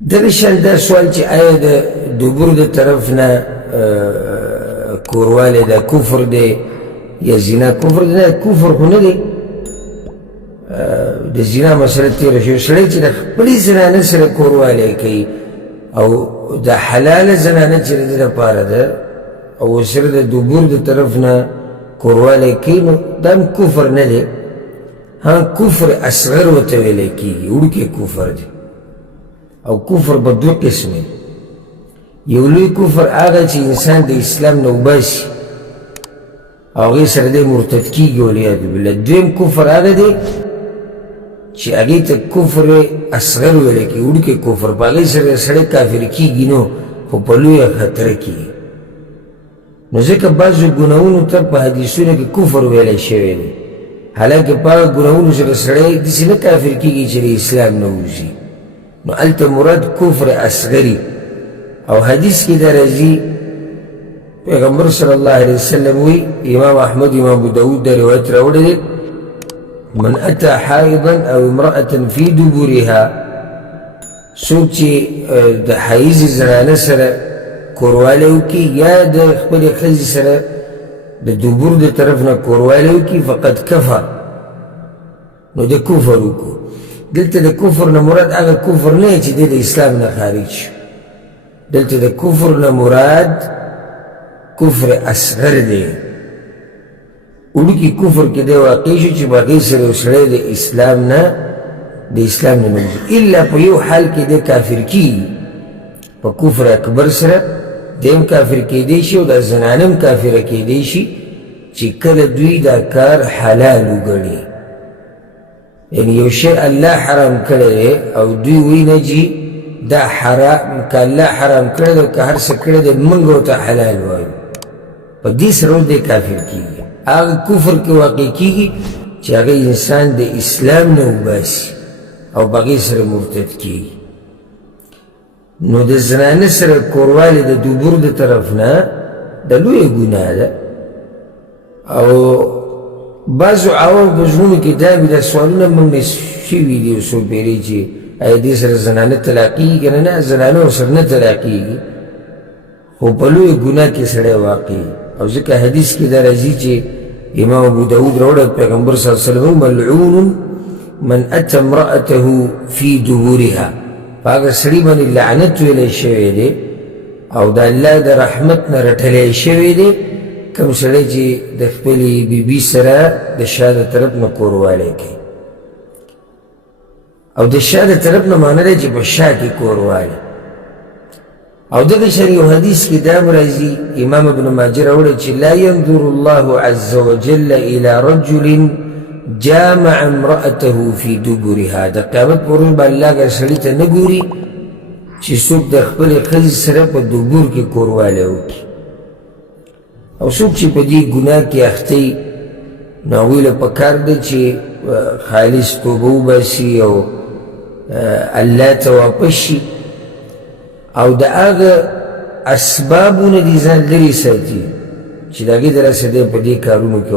دغه شان دا سوال چې آیا د دبر د طرف نه کوروالی دا کفر دی یا زنا کفر دی؟ نه کفر خو نه دی. د زنا مسله تېره شوې. سړی چې د خپلې زنانه سره کوروالی کوي او د حلاله زنانه چې د ده دپاره ده او ورسره د دبر د طرف نه کوروالی کوي، نو دا هم کفر نه دی. کفر اصغر ورته ویلی کېږي، وړوکی کفر دی. او کفر به دوه قسمه. یو لوی کفر هغه چې انسان د اسلام نه وباسي او هغې سره دی مرتد کېږي والعیاذ بالله. دویم کفر هغه دی چې هغې ته کفر اصغر ویلی کېږي، وړوکی کفر. په هغې سره سړی کافر کېږي نو خو په لویه خطره کېږي. نو ځکه بعضو ګناهونو ته په حدیثونو کې کفر ویلی شوی دی، حالانکه په هغه ګناهونو سره سړی داسې نه کافر کېږي چې د اسلام نه وځي. نو هلته مراد کفر اصغري. او حدیث کې دا راځي، پیغمبر صلی الله علیه وسلم وی، امام احمد امام ابو داود دا روایت راوړی دی، من اتا حائضا او امرأة فی دبرها، څوک چې د حایضې زنانه سره کوروالی وکړي یا د خپلې ښځې سره د دبر د طرف نه کوروالی وکړي، فقد کفر، نو د کفر وکړو. دلته د کفر نه مراد هغه کفر نه چې دی د اسلام نه خارج شو. دلته د کفر نه مراد کفر اصغر دی، وړوکی کفر کې دی واقع شو چې په هغې سره یو سړی د اسلام نه وځي، الا په یو حال کې دی کافر کېږي، په کفر اکبر سره دی هم کافر کېدی شي او دا زنانه هم کافره کېدی شي چې کله دوی دا کار حلال وګڼي. یعنی یو شی الله حرام کړی دی او دوی وی نه جي دا حرام، که الله حرام کړی دی او که هر څه کړی دی موږ ورته حلال وایو، په دې سره دی کافر کېږي. هغه کفر کې واقع کېږي چې هغه انسان د اسلام نه وباسي او په هغې سره مرتد کېږي. نو د زنانه سره کوروالی د دبر د طرف نه د لویه ګناه ده. او بعضو عوام په زړونو کې دا وي، دا سوالونه موږ نه شوي دي څو پیرې چې آیا دې سره زنانه طلاقېږي که نه؟ زنانه ورسره نه طلاقېږي، خو په لویه ګناه کې سړی واقع. او ځکه حدیث کې دا راځي چې امام ابو داود راوړی، پیغمبر صلی الله علیه وسلم ملعون من اتى امرأته في دبرها، په هغه سړي باندې لعنت ویلی شوی دی او د الله د رحمت نه رټلی شوی دی کوم سړی چې د خپلې بیبي سره د شا د طرف نه کوروالی کوي. او د شا د طرف نه معنی دی چې په شا کې کوروالی. او دغه شان یو حدیث کې دا هم راځي، امام ابن ماجه راوړی چې لا ينظر الله عز وجل الى رجل جامع امرأته في دبرها، د قیامت په ورځ به الله هغه سړي ته نه ګوري چې څوک د خپلې ښځې سره په دبر کې کوروالی وکړي. او څوک چې په دې ګناه کې اخته وي نو هغوی له پکار دی چې خالص توبه وباسي او الله ته واپس شي او د هغه اسبابو نه دې ځان لرې ساتي چې د هغې د لاسه دی په دې کارونو کې